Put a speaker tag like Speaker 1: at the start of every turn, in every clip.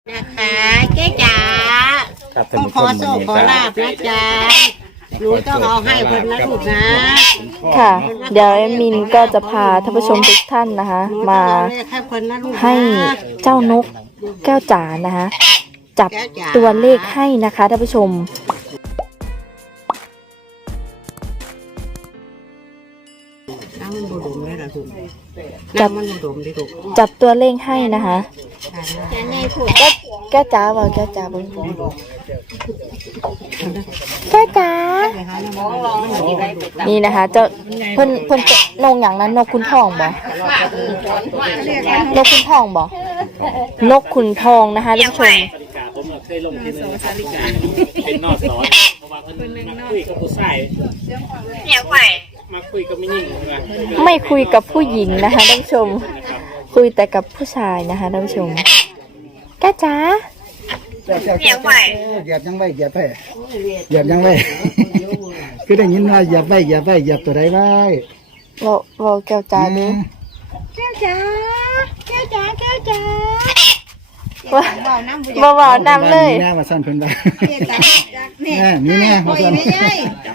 Speaker 1: นะคะเจ๊จ๋าขอโชคขอลาบนะจ๊ะหนูต้องเอาให้คนนะลูกนะ
Speaker 2: ค่ะเดี๋ยวแอดมินก็จะพาท่านผู้ชมทุกท่านนะคะ มาให้เจ้านกแก้วจ๋านะคะจับตัวเลขให้นะคะท่านผู้ชมจับตัวเลขให้นะคะแก้วจ๋าบอกแก้วจ๋าบอกแก้วจ๋านี่นะคะเจ้าเพิ่นนงอย่างนั้นนกคุณทองบ่นกคุณทองบ่นกขุนทองนะคะท่านผู้ชม
Speaker 3: ผมเคยลงที่นึงเป็นนอสอนเพราะว่าเพิ่นมาคุยกับผู้ชายมาคุยกับไม่ยิ่ง
Speaker 2: ไม่คุยกับผู้หญิงนะคะท่านผู้ชมคุยแต่กับผู้ชายนะคะท่านผู้ชมแก้จ๋า
Speaker 4: เหยียบยังไว้เหยียบไปเหยียบยังไว้คือได้ยินว่าเหยียบไว้เหยียบไว้เหยียบตัวใดไว้
Speaker 2: เราแก้วจ๋าดิ
Speaker 1: แก้วจ๋าแก้วจ๋าแก้วจ๋า
Speaker 2: บ่าน้ำเลย
Speaker 4: แม่มาสั่นเพิ่นได้นี่แม่มาสั่น
Speaker 1: แก้ว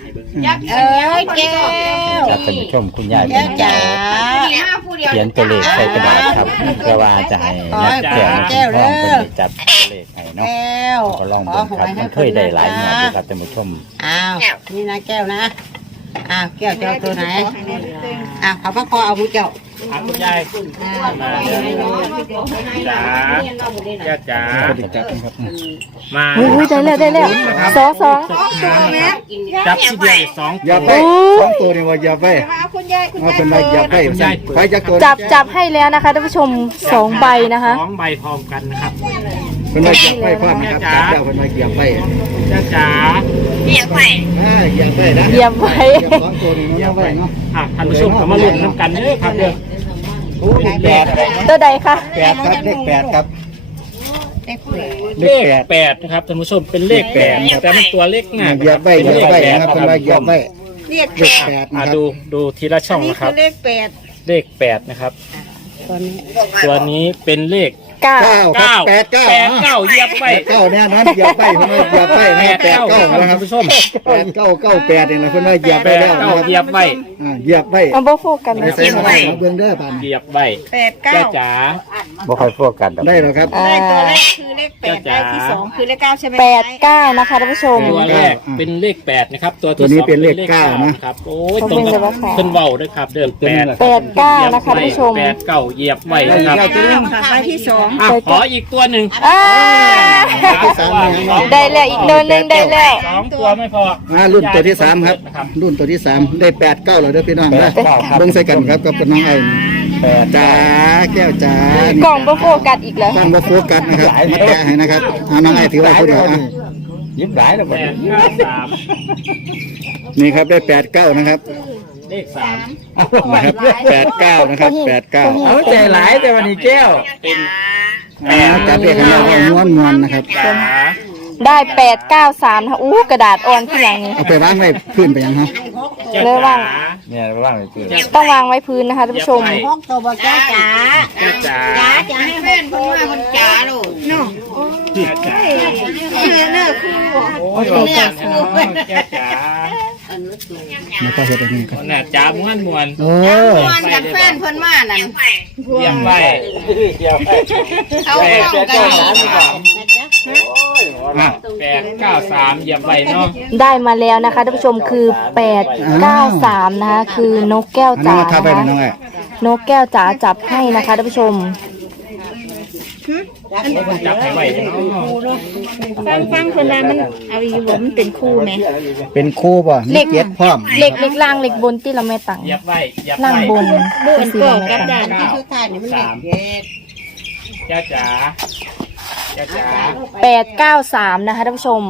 Speaker 5: ครับท่านผู้ชมคุณยายเป็นจ๋าเขียนตัวเลขใส่กระดาษครับเพื่อว่าจะให้นักแก้วนักทองเป็นจับตัวเลขให้เนาะก็ลองเบิ่งครับมันเคยได้หลายงวดอยู่ครับท่านผู้ชม
Speaker 1: อ้าวนี่นะแก้วนะอ้าวแก้วเจ้าตัวไหนอ้าวเขาพอเอาผู้เจ้า
Speaker 3: คุณยายมาจ๋าจ๋ามา
Speaker 2: ได้แล้วสอง
Speaker 3: จับทีเดียวสอง
Speaker 4: อย่าไปสองตัวนี่ว่าอย่าไป
Speaker 1: คุณยาย
Speaker 4: เป็นไรอย่าไปไปจักตัว
Speaker 2: จับให้แล้วนะคะท่านผู้ชม2 ใบนะคะ
Speaker 3: 2 ใบพร้อมกันนะครับ
Speaker 4: เป็นไรอย่าไปพร้อมนะครับจับเจ้าเป็นไรอย่าไป
Speaker 3: จ๋า
Speaker 1: เหยียบไป
Speaker 4: อย่าไปนะ
Speaker 2: เหยียบไป
Speaker 4: สองตัวนี่อย่าไปเนาะ
Speaker 3: ท่านผู้ชมเขามาลุ้นน้ำกันเด้อครับเด้อ
Speaker 2: ตัวใดคะ
Speaker 4: 8ครับเลข8ครับ
Speaker 3: เลข8นะครับท่านผู้ชมเป็นเลข8แต่มันตัวเลขหน้า
Speaker 4: เหยียบไปนะครับเป็นไรเหยียบไป
Speaker 1: เลข
Speaker 4: 8นะครับ
Speaker 3: ดูทีละช่องนะครับ
Speaker 1: เลข
Speaker 3: 8นะครับตัวนี้เป็นเลข
Speaker 2: 9
Speaker 4: 8 9
Speaker 3: เหยียบไป
Speaker 4: 9เนี่ยนั้นเหยียบไปเพิ่นว่าเหยียบไปนะ8 9นะครับ
Speaker 3: ผู้ชม
Speaker 4: 8 9 9 8นี่นะเพิ่นว่าเหยียบไปแล้ว
Speaker 3: เหยียบไป
Speaker 4: เหยียบไป
Speaker 2: เอาบ่โฟกัส
Speaker 4: นะเหยียบไปเบิ่งเด้อป่าน
Speaker 3: เหยียบไป
Speaker 1: 8 9
Speaker 3: จ๋า
Speaker 5: บ่ค่อยโฟกัส
Speaker 4: ได้แล้วครับ
Speaker 1: ได้ตัวแรกคือเลข8ได้ที่2คือเลข9ใช่มั้ย
Speaker 2: 8 9นะคะท่านผู้ชม
Speaker 3: ตัวแรกเป็นเลข8นะครับตัวที่
Speaker 4: 2เป็นเลข9นะครับ
Speaker 3: โอ้ยตรงกับเพิ่นเว้าด้วยครับเดิม
Speaker 2: 8 9นะคะท่านผู้ชม
Speaker 3: 8 9เหยียบไว้นะครับ
Speaker 1: ใบที่2
Speaker 3: ขออีกตัวหนึ่ง
Speaker 2: ได้แล้วอีกตัวหนึ่งได้แล้ว
Speaker 3: 2 ตัวไม่พอ
Speaker 4: รุ่นตัวที่3ครับรุ่นตัวที่3ได้8 9แล้วเด้อพี่น้องนะเบิ่งใส่กันครับกับน้องไอ้จ๋าแก้วจ๋าก
Speaker 2: ล่องบ่โฟกัสอีกแล้ว
Speaker 4: กล่องบ่โฟกัสนะครับมาแกะให้นะครับเอาน้องไอ้ถือไว้คนเดียว
Speaker 5: ยิบหลายแล้วบ่
Speaker 4: นี่ครับได้8 9นะครับ
Speaker 3: เลข3
Speaker 4: นะครับ8 9นะครับ8 9
Speaker 5: เอาใจหลายแต่วันนี้แก้ว
Speaker 3: เป็น
Speaker 4: จับเลขให้เราม้วนๆนะครับ
Speaker 2: ได้8 9 3นะคะอู้กระดาษอ่อนที่อย่างนี้
Speaker 4: เอาไปวางไว้พื้นไปยังฮะ
Speaker 2: เลยว่าง
Speaker 5: เนี่ยว่างไว้พื้น
Speaker 2: ต้องวางไว้พื้นนะคะท่านผู้ชม
Speaker 1: ห้องตัวบ่จ๋าจ๋าจะให้เพื่อนเพิ่นว่าเพิ่นจ๋าลูกเนาะ
Speaker 3: จ๋า
Speaker 1: เนื้อคู่
Speaker 3: โอ้ยจ๋าจ๋า
Speaker 4: ไม่ค่อยเห็นแบบนี้ครับ
Speaker 3: น่ะจ๋าม้วน
Speaker 1: จากแฟนเพิ่นมานั่น
Speaker 3: เยี่ยมไป
Speaker 1: เอาเข้ากัน
Speaker 3: 8 9 3เหยียบไปเนาะ
Speaker 2: ได้มาแล้วนะคะท่านผู้ชมคือ8 9 3นะคะคือนกแก้วจ๋านะคะนกแก้วจ๋าจับให้นะคะท่านผู้ชม
Speaker 3: จับให้ไว้
Speaker 1: ฟังคนละมันเอาอีบ่มันเป็นคู่ไหม
Speaker 4: เป็นคู่ป่ะ
Speaker 2: เล็กพร้อมเล็กล่างเล็กบนที่เราไม่ตังล่างบน
Speaker 1: เป็นกบกับด่านที่สุดท้ายนี่มันเล็ก
Speaker 3: จ๋า
Speaker 2: 8 9 3นะคะท่านผู้ชม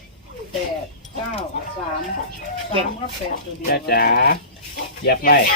Speaker 3: จ๋าเหยียบไว้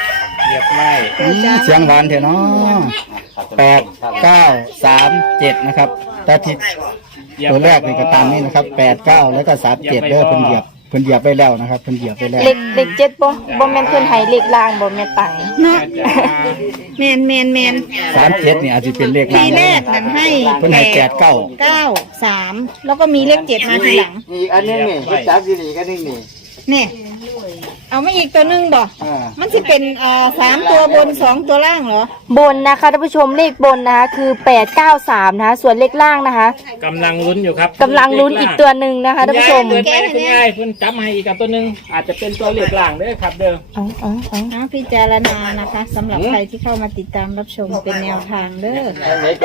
Speaker 4: เสียงหวานเถอะเนาะ8 9 3 7นะครับแต่ที่ตัวแรกนี่ก็ตามนี้นะครับ8 9แล้วก็3 7เด้อเพิ่นเหยียบพิ่นเหยียบไปแล้วนะครับเพิ่นเหยียบไปแล้ว
Speaker 2: เลข7บ่แม่นเพิ่นให้เลขล่างบ่แม่นตัง
Speaker 6: เนาะแมน
Speaker 4: 37นี่อาจจะเป็นเลข
Speaker 6: ทีแรกนั้นให้
Speaker 4: เพิ่นให้89
Speaker 6: 9 3แล้วก็มีเลข7มาทีหลัง
Speaker 4: อีกอันนึงนี่จับอยู่นี่ก็นึงนี่
Speaker 6: เนี่ยเอามาอีกตัวหนึงบ่ มันจะเป็น3ตัวบน2ตัวล่างเหรอบ
Speaker 2: นนะคะท่านผู้ชมเลขบนนะคะคือ893นะคะส่วนเลขล่างนะคะ
Speaker 3: กำลังลุ้นอยู่ครับ
Speaker 2: กำลังลุ้นอีกตัวหนึ่งนะคะท่านผู้ชม
Speaker 3: เดินไปคุณยายคุณจำให้อีกกับตัวหนึ่งอาจจะเป็นตัวเหล็กหลังเด้อครับเด้อ
Speaker 6: เอาพิจารณานะคะสำหรับใครที่เข้ามาติดตามรับชมเป็นแนวทางเด้อ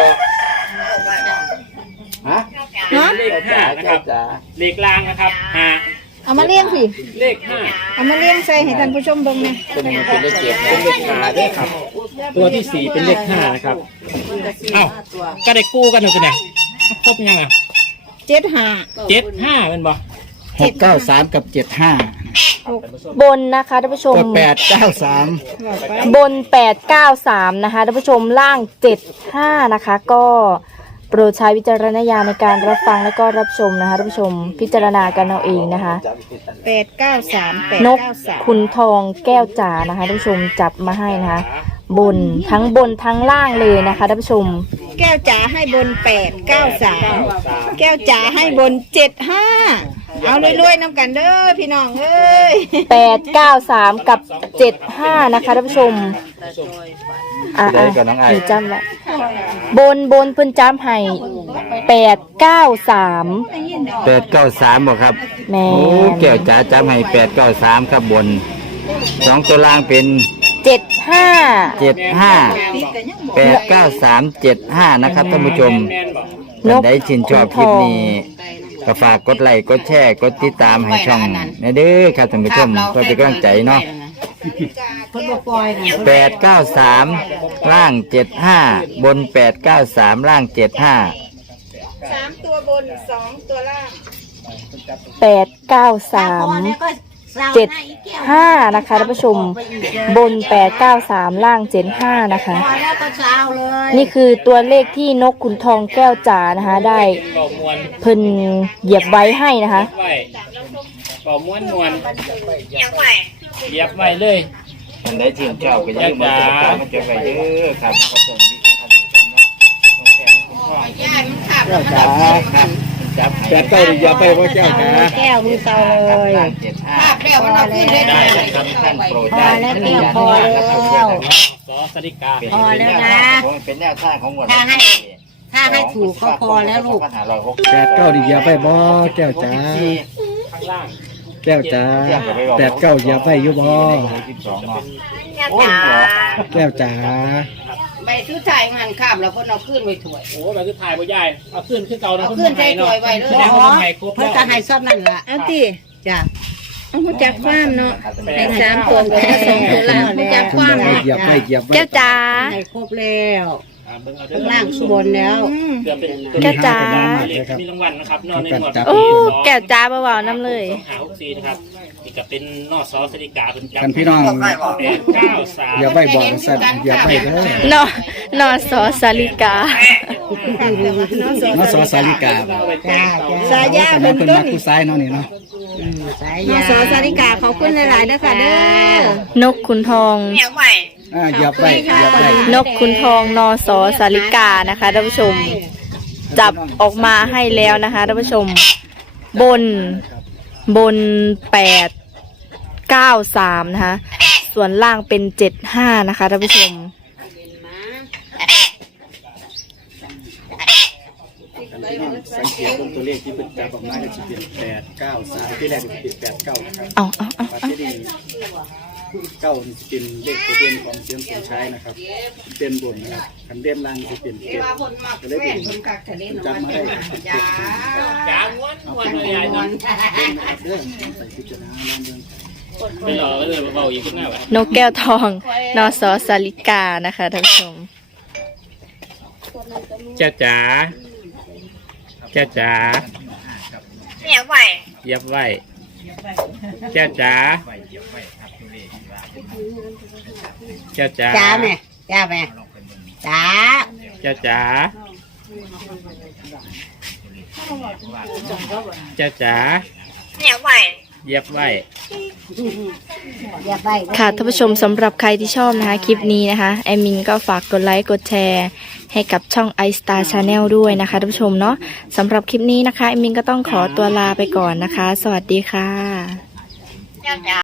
Speaker 3: เป็นเลข5นะครับเหล็กลางนะครับ5
Speaker 6: เอามาเลี้ยงสิ
Speaker 3: เลข
Speaker 6: เอามาเลี้ยงใส่ให้ท่านผู้ชมเบิ่งนะ
Speaker 3: 5เป็นเลข7เป็นเลข5ด้วยครับ ตัวที่4เป็นเลข5นะครับเอ้าก็ได้กู้กันหนูกันเนี่ยครบยังอ่ะ
Speaker 6: 75
Speaker 3: 7-5เป็นบ่
Speaker 4: 693กับ75
Speaker 2: บนนะคะท่านผู้ชม
Speaker 4: ก็893
Speaker 2: บน893นะคะท่านผู้ชมล่าง75นะคะก็โปรดใช้วิจารณญาณในการรับฟังและก็รับชมนะคะท่านผู้ชมพิจารณากันเอาเองนะคะ
Speaker 6: 893
Speaker 2: นกขุนทองแก้วจ๋านะคะท่านผู้ชมจับมาให้นะคะบนทั้งล่างเลยนะคะท่านผู้ชม
Speaker 6: แก้วจ๋าให้บน893แก้วจ๋าให้บน75เอารวยๆน้ำกันเด้อพี่น้องเอ้ย
Speaker 2: 893กับ75นะคะท่านผู้ชมอยู่จำไว้บนเพิ่นจำให้893
Speaker 5: 893บ่ครับ
Speaker 2: แม่
Speaker 5: โอ้แก้วจ๋าจำให้893ครับบน2ตัวล่างเป็น
Speaker 2: 75
Speaker 5: 75 893 75นะครับท่านผู้ชม
Speaker 3: แม่นบ่
Speaker 5: ท่านใดชื่นชอบคลิปนี้ก็ฝากกดไลค์กดแชร์กดติดตามให้ช่องนะเด้อครับท่านผู้ชมเพื่อเป็นกำลังใจเนาะ
Speaker 1: เพิ่นบ่ปล่อยนะ
Speaker 5: 893ล่าง75บน893ล่าง75
Speaker 6: 3ตัวบน2ตัวล่าง
Speaker 2: 893 75นะคะท่านผู้ชมบน893ล่าง75นะคะ
Speaker 1: พอแล้วก็เช้าเลย
Speaker 2: นี่คือตัวเลขที่นกขุนทองแก้วจ๋านะคะได้
Speaker 3: เป่ามวน
Speaker 2: เพิ่นเหยียบไว้ให้นะคะ
Speaker 3: ไว้เป่ามวนเหยียบไว้เลย
Speaker 5: ท่านใดชื่นชอบก็อย่าลืมมาติดตามมาจดไว้เด้อครับขอบคุณครับครับจับ
Speaker 4: 89อย่าไปบ่แก้วจ๋า
Speaker 6: แก้วมือเตาเลย
Speaker 5: 75
Speaker 1: แล้วมันเอาขึ้นได้
Speaker 5: ได้ครับท่านโปรดได้
Speaker 1: พอแล้ว
Speaker 3: สอสริกา
Speaker 1: พอแล้วนะ
Speaker 5: เป็นแนวทางของหมวด
Speaker 1: ถ้าให้ถูกก็พอแล้วลูก
Speaker 4: 89นี่อย่าไปบ่แก้วจ๋า
Speaker 3: ข้างล่าง
Speaker 4: แก้วจ๋า89อย่าไปอยู่บ่
Speaker 5: โอ้ย
Speaker 4: แก้วจ๋า
Speaker 1: ใบชุดไทยมันข้ามแล้วเพิ่นเอาขึ้นไว้ถ้วย
Speaker 3: โอ้แบบคือถ่ายบ่ใหญ่เอาขึ้นขึ้นเก่านะ
Speaker 1: เอาขึ้นใส่ถ้วยไว้เลย
Speaker 3: แสดงว่าไทยครบ
Speaker 1: เพิ่นก็ให้ซ่อมนั่นล่ะ
Speaker 6: เอาติ
Speaker 1: จ้ะ
Speaker 6: เอาหูจักความเนาะให้3ตัวบน2ตัวล่างหูจักความเนาะ
Speaker 4: เหยียบไว้
Speaker 2: แก้วจ๋า
Speaker 1: ให้ครบแล้ว ข้างล่างข้างบนแล้ว
Speaker 3: เกือบเป็น
Speaker 2: แก้วจ๋า
Speaker 3: มีรางวัลนะครับนอกในหมวด
Speaker 2: โอ้แก้วจ๋าเบาๆน้ำเลย
Speaker 3: หา64นะครับนี่ก็เป็นนอสอสริกาเป็นจับ
Speaker 4: กันพี่น้อง
Speaker 3: 893
Speaker 4: อย่าไปบ่สั่นอย่าไปเด้อน
Speaker 2: อสอสาลิกา
Speaker 4: มาสอสาลิกา
Speaker 6: สายา
Speaker 4: ขน
Speaker 6: เพิ่
Speaker 4: ม
Speaker 6: น
Speaker 4: เพิ่น
Speaker 6: ต้
Speaker 4: มาน คู่ซ้ายเนาะนี่เนาะ
Speaker 1: สาย
Speaker 6: น้อง
Speaker 1: ยา
Speaker 6: สอสาริกาขอบคุณหลายๆเด้อค่ะเด้อ
Speaker 2: นกขุนทอง
Speaker 4: เหยียบไว้เหยียบไว้
Speaker 2: นกขุนทองนอสอสาลิกานะคะท่านผู้ชม จับออกมาให้แล้วนะคะท่านผู้ชม บน893นะคะส่วนล่างเป็น75นะคะท่านผู้ชม
Speaker 4: สังเกตตัวเลขที่เป็นจับออกมาก็จะเป็น893ที่แรกจะเป็น89นะครับ
Speaker 2: เอา
Speaker 4: ปัจจุบัน9นี่จะเป็นเลขตัวเด่นของเสียงคนใช้นะครับเป็นบนนะครับคันเด่นล่างจะเป็นเจ็ดก็เลยเป็นจำมาได้เป็นเจ็ด
Speaker 3: จ้าม้วนใหญ่ๆนะ
Speaker 4: เรื่องใส่พิจารณาลองเรื่อง
Speaker 3: ไม่รอเลยเบาๆอีกขึ้นหน้าวะ
Speaker 2: นกแก้วทองนอสอสาลิกานะคะท่านผู้ชม
Speaker 3: จ้าจ๋าจ้าจ๋าเหยียบไว้จ้าจ๋าจ้าจ๋า
Speaker 1: จ้าแม่จ้าแม่จ้า
Speaker 3: จ้าจ๋าจ้าจ๋าเย็บไว้
Speaker 1: อย่าไป
Speaker 2: ค่ะท่านผู้ชมสำหรับใครที่ชอบนะคะคลิปนี้นะคะแอดมินก็ฝากกดไลค์กดแชร์ให้กับช่อง iStar Channel ด้วยนะคะท่านผู้ชมเนาะสำหรับคลิปนี้นะคะแอดมินก็ต้องขอตัวลาไปก่อนนะคะ สวัสดีค่ะ